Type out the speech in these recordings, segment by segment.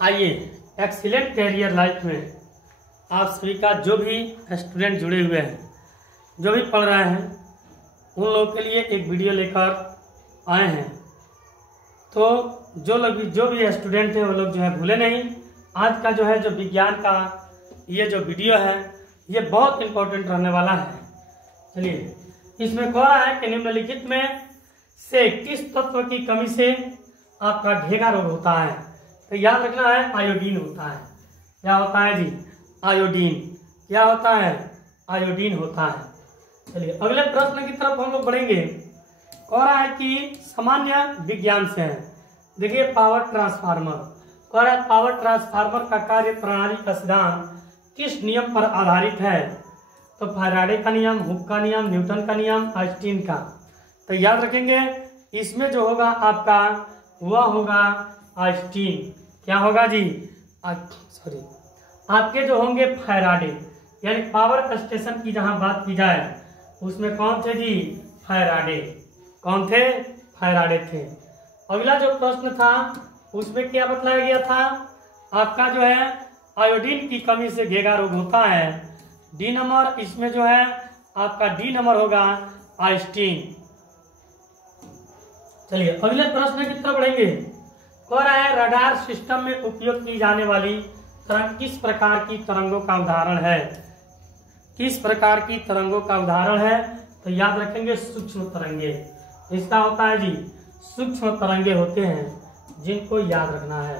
आइए, excellent career life में आप सभी का जो भी स्टूडेंट जुड़े हुए हैं, जो भी पढ़ रहे हैं, उन लोगों के लिए एक वीडियो लेकर आए हैं। तो जो भी स्टूडेंट हैं वो लोग जो है भूले नहीं, आज का जो है जो विज्ञान का ये जो वीडियो है ये बहुत इंपॉर्टेंट रहने वाला है। चलिए, इसमें कह रहा है कि निम्नलिखित में से किस तत्व की कमी से आपका ढेगा रोग होता है। तो याद रखना है, आयोडीन होता है। क्या होता है जी? आयोडीन। क्या होता है? आयोडीन होता है। चलिए अगले प्रश्न की तरफ हम लोग बढ़ेंगे। कह रहा है कि सामान्य विज्ञान से है। देखिए, पावर ट्रांसफार्मर। कह रहा है पावर ट्रांसफार्मर का कार्य प्रणाली का सिद्धांत किस नियम पर आधारित है। तो फैराडे का नियम, हुक का नियम, न्यूटन का नियम, आइंस्टीन का। तो याद रखेंगे, इसमें जो होगा आपका वह होगा आइंस्टीन। क्या होगा जी? सॉरी, आपके जो होंगे फैराडे, यानी पावर स्टेशन की जहां बात की जाए उसमें कौन थे जी? फैराडे। कौन थे? फैराडे थे। अगला जो प्रश्न था उसमें क्या बतलाया गया था? आपका जो है आयोडीन की कमी से घेगा रोग होता है। डी नंबर इसमें जो है आपका डी नंबर होगा आइंस्टीन। चलिए अगले प्रश्न की तरफ बढ़ेंगे। कह रहा है रडार सिस्टम में उपयोग की जाने वाली तरंग किस प्रकार की तरंगों का उदाहरण है। किस प्रकार की तरंगों का उदाहरण है? तो याद रखेंगे सूक्ष्म तरंगे। इसका होता है जी सूक्ष्म तरंगे होते हैं, जिनको याद रखना है।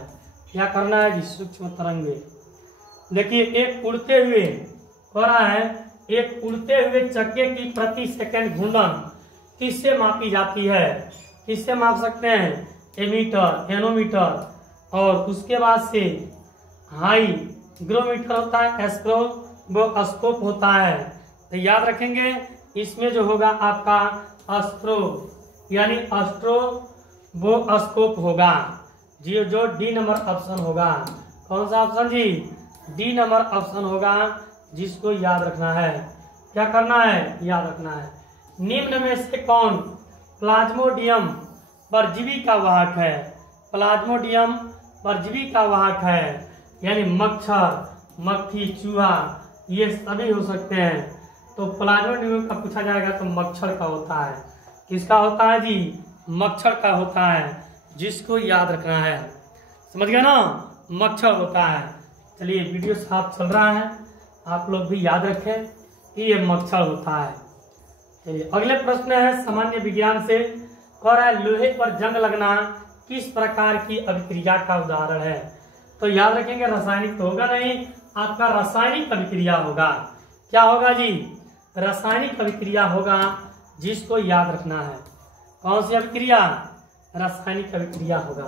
क्या करना है जी? सूक्ष्म तरंगे। देखिए, एक उड़ते हुए कह रहा है एक उड़ते हुए चक्के की प्रति सेकंड घूर्णन किससे मापी जाती है? किससे माप सकते हैं? एमीटर, एनोमीटर, और उसके बाद से हाईग्रोमीटर होता है, स्ट्रोबोस्कोप होता है। तो याद रखेंगे, इसमें जो होगा आपका अस्ट्रो यानी अस्ट्रोबोस्कोप होगा जी, जो डी नंबर ऑप्शन होगा। कौन सा ऑप्शन जी? डी नंबर ऑप्शन होगा, जिसको याद रखना है। क्या करना है? याद रखना है। निम्न में से कौन प्लाज्मोडियम परजीवी का वाहक है? प्लाज्मोडियम परजीवी का वाहक है, यानी मच्छर, मक्खी, चूहा, ये सभी हो सकते हैं। तो प्लाज्मोडियम का पूछा जाएगा तो मच्छर का होता है। किसका होता है जी? मच्छर का होता है, जिसको याद रखना है। समझ गया ना? मच्छर होता है। चलिए, वीडियो साफ चल रहा है, आप लोग भी याद रखें कि ये मच्छर होता है। चलिए अगले प्रश्न है सामान्य विज्ञान से। कह रहा है लोहे पर जंग लगना किस प्रकार की अभिक्रिया का उदाहरण है। तो याद रखेंगे, रासायनिक तो होगा नहीं, आपका रासायनिक अभिक्रिया होगा। क्या होगा जी? रासायनिक अभिक्रिया होगा, जिसको याद रखना है। कौन सी अभिक्रिया? रासायनिक अभिक्रिया होगा।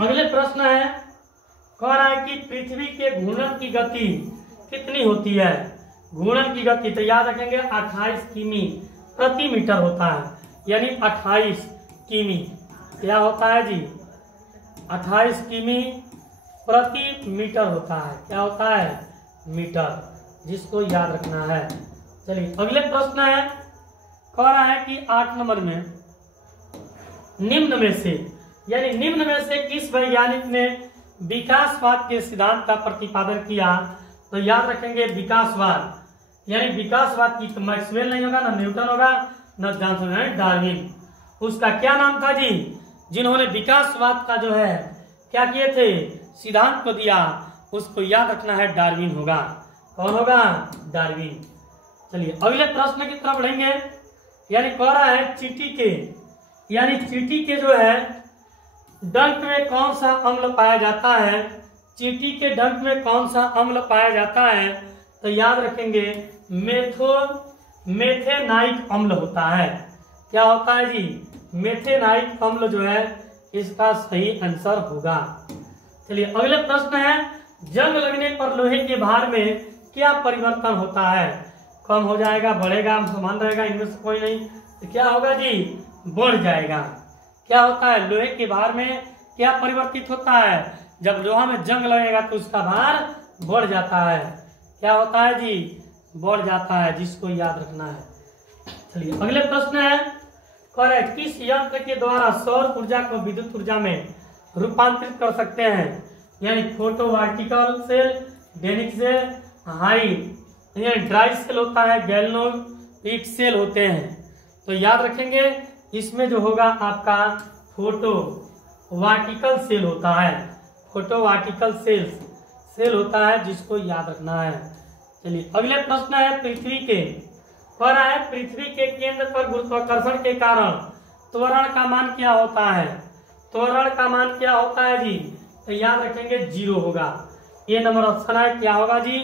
अगले प्रश्न है, कह रहा है कि पृथ्वी के घूर्णन की गति कितनी होती है। घूर्णन की गति तो याद रखेंगे 28 किमी प्रति मीटर होता है, यानी 28 किमी। क्या होता है जी? 28 किमी प्रति मीटर होता है। क्या होता है? मीटर, जिसको याद रखना है। चलिए अगले प्रश्न है, कह रहा है कि 8 नंबर में निम्न में से, यानी निम्न में से किस वैज्ञानिक ने विकासवाद के सिद्धांत का प्रतिपादन किया। तो याद रखेंगे विकासवाद, यानी विकासवाद की तो मैक्सवेल नहीं होगा, ना न्यूटन होगा, ना जॉनसन, है डार्विन। उसका क्या नाम था जी? जिन्होंने विकासवाद का जो है क्या किए थे? सिद्धांत को दिया, उसको याद रखना है, डार्विन होगा। कौन होगा? डार्विन। चलिए अगले प्रश्न की तरफ बढ़ेंगे। यानी कह रहा है चींटी के, यानी चींटी के जो है डंक में कौन सा अम्ल पाया जाता है। चींटी के डंक में कौन सा अम्ल पाया जाता है? तो याद रखेंगे मेथेनाइक अम्ल होता है। क्या होता है जी? मेथेनाइक अम्ल जो है इसका सही आंसर होगा। चलिए अगले प्रश्न है, जंग लगने पर लोहे के भार में क्या परिवर्तन होता है। कम हो जाएगा, बढ़ेगा, समान रहेगा, इनमें से कोई नहीं। तो क्या होगा जी? बढ़ जाएगा। क्या होता है? लोहे के भार में क्या परिवर्तित होता है? जब लोहा में जंग लगेगा तो उसका भार बढ़ जाता है। क्या होता है जी? बढ़ जाता है, जिसको याद रखना है। चलिए अगले प्रश्न है, करेक्ट। किस यंत्र के द्वारा सौर ऊर्जा को विद्युत ऊर्जा में रूपांतरित कर सकते हैं? यानी फोटोवोल्टिक सेल, डेनिक सेल, हाई ड्राई सेल होता है, गैल्वेनोइक सेल होते हैं। तो याद रखेंगे इसमें जो होगा आपका फोटोवोल्टिकल सेल होता है, फोटोवोल्टिकल सेल होता है, जिसको याद रखना है। चलिए अगले प्रश्न है पृथ्वी के पर है, पृथ्वी के केंद्र पर गुरुत्वाकर्षण के कारण त्वरण का मान क्या होता है? त्वरण का मान क्या होता है जी? तो याद रखेंगे 0 होगा। ये नंबर ऑप्शन है, क्या होगा जी?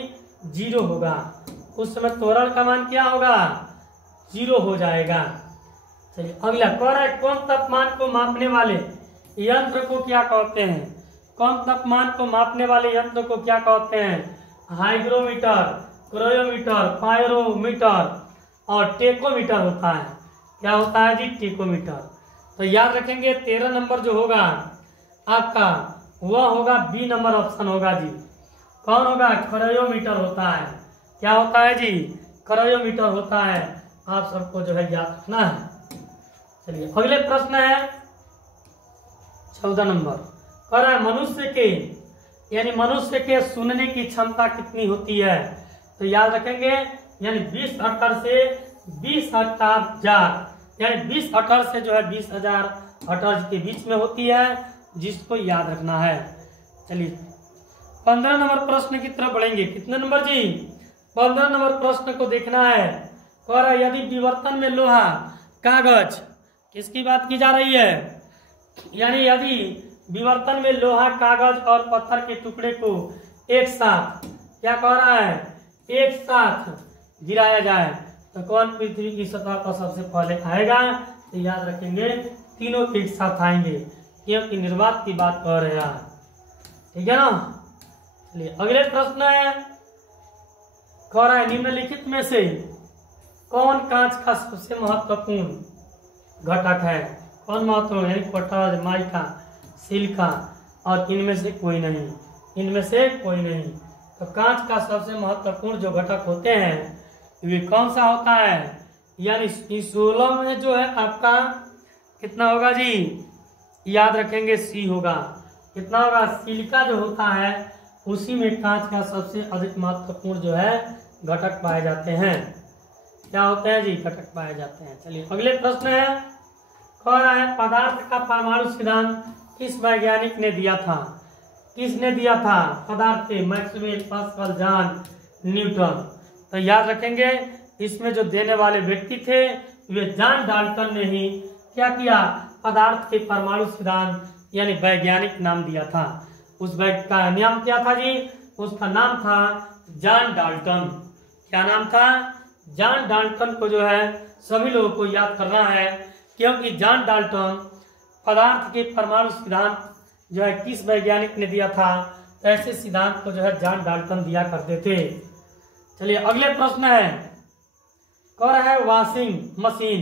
0 होगा। उस समय त्वरण का मान क्या होगा? 0 हो जाएगा। चलिए अगला कौन तापमान को मापने वाले यंत्र को क्या कहते हैं? कौन तापमान को मापने वाले यंत्र को क्या कहते हैं? हाइग्रोमीटर, क्रोनोमीटर, पायरोमीटर और टेकोमीटर होता है। क्या होता है जी? टेकोमीटर। तो याद रखेंगे 13 नंबर जो होगा आपका वह होगा बी नंबर ऑप्शन होगा जी। कौन होगा? क्रोनोमीटर होता है। क्या होता है जी? क्रोनोमीटर होता है। आप सबको जो है याद रखना है। चलिए अगले प्रश्न है 14 नंबर पर है, मनुष्य के सुनने की क्षमता कितनी होती है? तो याद रखेंगे यानी 20 अटर से 20,000 यानी 20 अटर से जो है 20,000 अटर के बीच में होती है, जिसको याद रखना है। चलिए 15 नंबर प्रश्न की तरफ बढ़ेंगे। कितने नंबर जी? 15 नंबर प्रश्न को देखना है। और यदि विवर्तन में लोहा, कागज, किसकी बात की जा रही है? यानी यदि विवर्तन में लोहा, कागज और पत्थर के टुकड़े को एक साथ क्या कह रहा है? एक साथ गिराया जाए तो कौन पृथ्वी की सतह पर सबसे पहले आएगा? तो याद रखेंगे तीनों एक साथ आएंगे, क्योंकि निर्वात की बात कर रहे हैं। ठीक है ना? चलिए अगले प्रश्न है, कह रहा है निम्नलिखित में से कौन कांच का सबसे महत्वपूर्ण घटक है? कौन महत्वपूर्ण? यानी पटल, माइका, सिलिका और इनमें से कोई नहीं, इनमें से कोई नहीं। तो कांच का सबसे महत्वपूर्ण जो घटक होते हैं वे कौन सा होता है? यानी इस 16 में जो है आपका कितना होगा जी? याद रखेंगे सी होगा। कितना होगा? सिलिका जो होता है उसी में कांच का सबसे अधिक महत्वपूर्ण जो है घटक पाए जाते हैं। क्या होते हैं जी? घटक पाए जाते हैं। चलिए अगले प्रश्न है, कह रहा है पदार्थ का परमाणु सिद्धांत किस वैज्ञानिक ने दिया था? किसने दिया था? पदार्थ के मैक्सवेल, पास्कल, जॉन न्यूटन। तो याद रखेंगे इसमें जो देने वाले व्यक्ति थे वे जॉन डाल्टन ने ही क्या किया? पदार्थ के परमाणु सिद्धांत यानी वैज्ञानिक नाम दिया था। उस वैज्ञानिक का नाम क्या था जी? उसका नाम था जॉन डाल्टन। क्या नाम था? जॉन डाल्टन को जो है सभी लोगों को याद करना है, क्योंकि जॉन डाल्टन पदार्थ के परमाणु सिद्धांत जो है किस वैज्ञानिक ने दिया था? ऐसे सिद्धांत को जो है जॉन डाल्टन दिया करते थे। चलिए अगले प्रश्न है, कह रहा है वॉशिंग मशीन।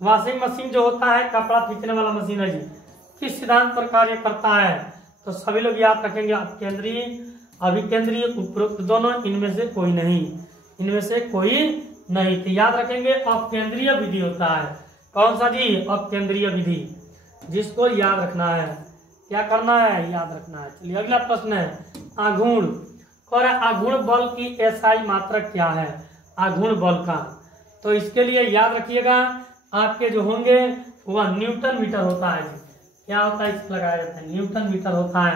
वॉशिंग मशीन जो होता है कपड़ा खींचने वाला मशीन है जी, किस सिद्धांत पर कार्य करता है? तो सभी लोग याद रखेंगे अपकेंद्रीय, अभिकेंद्रीय, उपरोक्त दोनों, इनमें से कोई नहीं, इनमें से कोई नहीं। तो याद रखेंगे अपकेंद्रीय विधि होता है। कौन सा जी? अपकेंद्रीय विधि, जिसको याद रखना है। क्या करना है? याद रखना है। चलिए अगला प्रश्न है आघूर्ण। और आघूर्ण बल की एसआई मात्रक क्या है? आघूर्ण बल का, तो इसके लिए याद रखिएगा आपके जो होंगे वह न्यूटन मीटर होता है जी। क्या होता है? इसको लगाया जाता है न्यूटन मीटर होता है,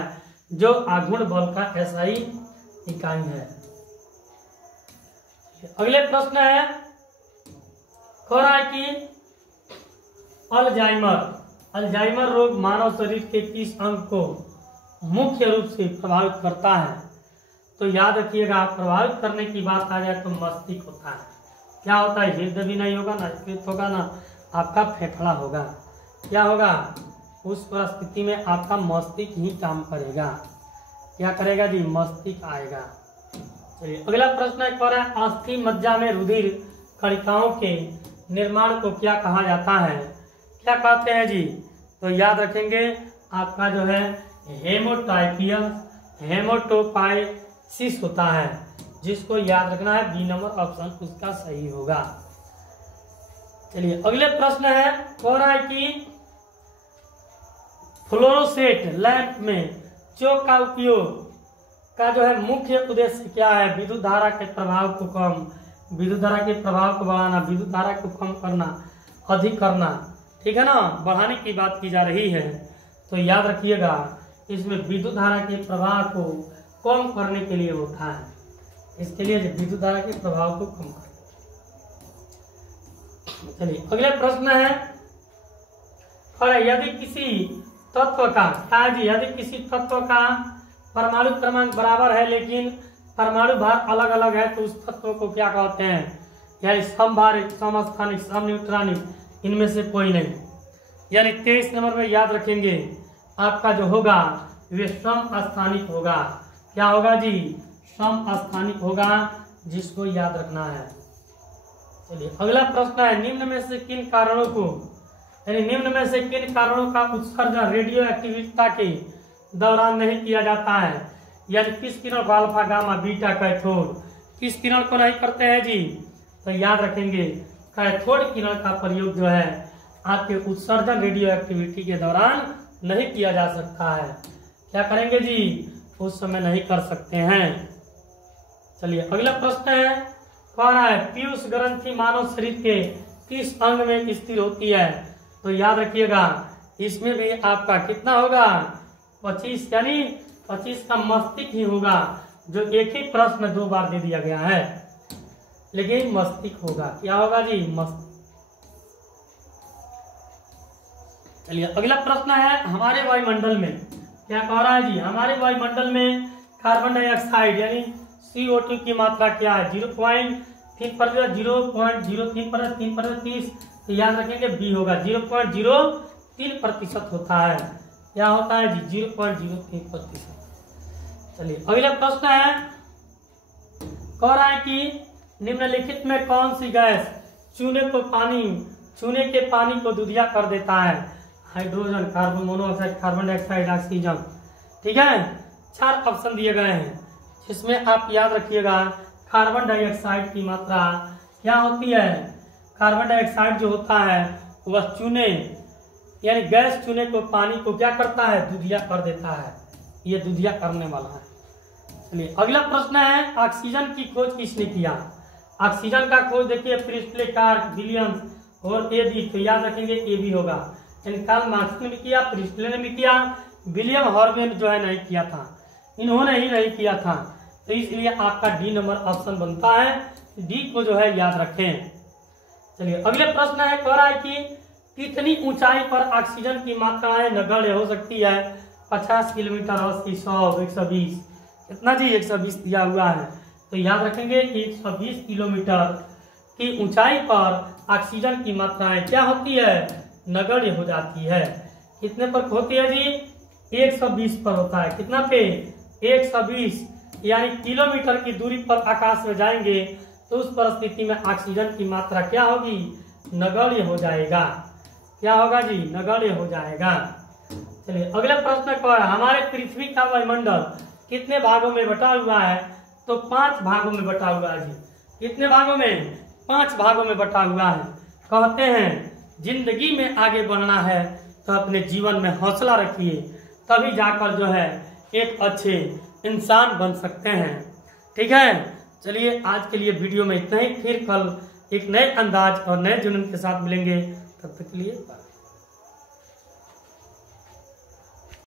जो आघूर्ण बल का एसआई इकाई है। अगले प्रश्न है, कह रहा है कि अल्जाइमर रोग मानव शरीर के किस अंग को मुख्य रूप से प्रभावित करता है? तो याद रखिएगा प्रभावित करने की बात आ जाए तो मस्तिष्क होता है। क्या होता है? हृदय भी नहीं होगा, ना स्थित होगा, ना आपका फेफड़ा होगा। क्या होगा? उस परिस्थिति में आपका मस्तिष्क ही काम करेगा। क्या करेगा जी? मस्तिष्क आएगा। चलिए अगला प्रश्न है, कह रहा है अस्थि मज्जा में रुधिर कणिकाओं के निर्माण को क्या कहा जाता है? क्या कहते हैं जी? तो याद रखेंगे आपका जो है हेमोटोपाइसिस होता है, जिसको याद रखना है बी नंबर ऑप्शन उसका सही होगा। चलिए अगले प्रश्न है, कह रहा है कि फ्लोरोसेंट लैंप में चौक का उपयोग का जो है मुख्य उद्देश्य क्या है? विद्युत धारा के प्रभाव को कम, विद्युत धारा के प्रभाव को बढ़ाना, विद्युत धारा को कम करना, अधिक करना, ठीक है ना, बढ़ाने की बात की जा रही है। तो याद रखिएगा इसमें विद्युत धारा के प्रभाव को कम करने के लिए होता है, इसके लिए विद्युत धारा के प्रभाव को कम करना। चलिए अगले प्रश्न है, और यदि किसी तत्व का क्या जी, यदि किसी तत्व का परमाणु क्रमांक बराबर है लेकिन परमाणु भार अलग अलग है तो उस तत्व को क्या कहते हैं? यानी समभारिक, समस्थानिक, समन्यूट्रॉनिक, इनमें से कोई नहीं। यानी 23 नंबर में याद रखेंगे आपका जो होगा वे समस्थानिक होगा। क्या होगा जी? समस्थानिक होगा, जिसको याद रखना है। चलिए अगला प्रश्न है, निम्न में से किन कारणों को, यानी निम्न में से किन कारणों का उत्सर्जन रेडियो एक्टिविटी के दौरान नहीं किया जाता है? यानी किस किरण को, अल्फा, गामा, बीटा, कैथोड, किस किरण को नहीं करते हैं जी? तो याद रखेंगे कैथोड किरण का प्रयोग जो है आपके उत्सर्जन रेडियो एक्टिविटी के दौरान नहीं किया जा सकता है। क्या करेंगे जी? उस समय नहीं कर सकते हैं। चलिए अगला प्रश्न है, कह रहा है पीयूष ग्रंथि मानव शरीर के किस अंग में स्थिर होती है? तो याद रखिएगा इसमें भी आपका कितना होगा? 25, यानी 25 का मस्तिष्क ही होगा, जो एक ही प्रश्न 2 बार दे दिया गया है, लेकिन मस्तिष्क होगा। क्या होगा जी? मस्तिष्क। चलिए अगला प्रश्न है, हमारे वायुमंडल में क्या कह रहा है जी? हमारे वायुमंडल में कार्बन डाइऑक्साइड यानी CO2 की मात्रा क्या है? 0.3%, 0.03%, तो याद रखेंगे बी होगा, 0.03% होता है। क्या होता है जी? 0.03%। चलिए अगला प्रश्न है, कह रहा है कि निम्नलिखित में कौन सी गैस चूने के पानी को दूधिया कर देता है? Hydrogen, carbon monoxide, carbon dioxide, oxygen. ठीक है, 4 ऑप्शन दिए गए हैं, जिसमें आप याद रखिएगा कार्बन डाइऑक्साइड की मात्रा क्या होती है? कार्बन डाइऑक्साइड जो होता है वह चूने यानी गैस चूने को, पानी को क्या करता है? दूधिया कर देता है। ये दूधिया करने वाला है। चलिए अगला प्रश्न है, ऑक्सीजन की खोज किसने किया? ऑक्सीजन का खोज देखिए प्रिस्टले, कार्क, विलियम्स और ए बी। तो याद रखेंगे ए बी होगा। कार्ल मार्क्स ने भी किया, प्रिस्टले ने भी किया, विलियम हॉर्वे ने जो है नहीं किया था, इन्होंने ही नहीं किया था। तो इसलिए आपका डी नंबर ऑप्शन बनता है, डी को जो है याद रखें। चलिए अगले प्रश्न है, कह रहा है कि कितनी ऊंचाई पर ऑक्सीजन की मात्राएं नगण्य हो सकती है? 50 किलोमीटर, 80, 100, 120। कितना जी? 120 दिया हुआ है। तो याद रखेंगे 120 किलोमीटर की ऊंचाई पर ऑक्सीजन की मात्राएं क्या होती है? नगण्य हो जाती है। कितने पर होती है जी? 120 पर होता है। कितना पे? 120, यानी किलोमीटर की दूरी पर आकाश में जाएंगे तो उस परिस्थिति में ऑक्सीजन की मात्रा क्या होगी? नगण्य हो जाएगा। क्या होगा जी? नगण्य हो जाएगा। चलिए अगला प्रश्न क्या है, हमारे पृथ्वी का वायुमंडल कितने भागों में बटा हुआ है? तो 5 भागों में बटा हुआ है जी। कितने भागों में? 5 भागों में बटा हुआ है। कहते हैं जिंदगी में आगे बढ़ना है तो अपने जीवन में हौसला रखिए, तभी जाकर जो है एक अच्छे इंसान बन सकते हैं। ठीक है, चलिए आज के लिए वीडियो में इतना ही। फिर कल एक नए अंदाज और नए जुनून के साथ मिलेंगे, तब तक के लिए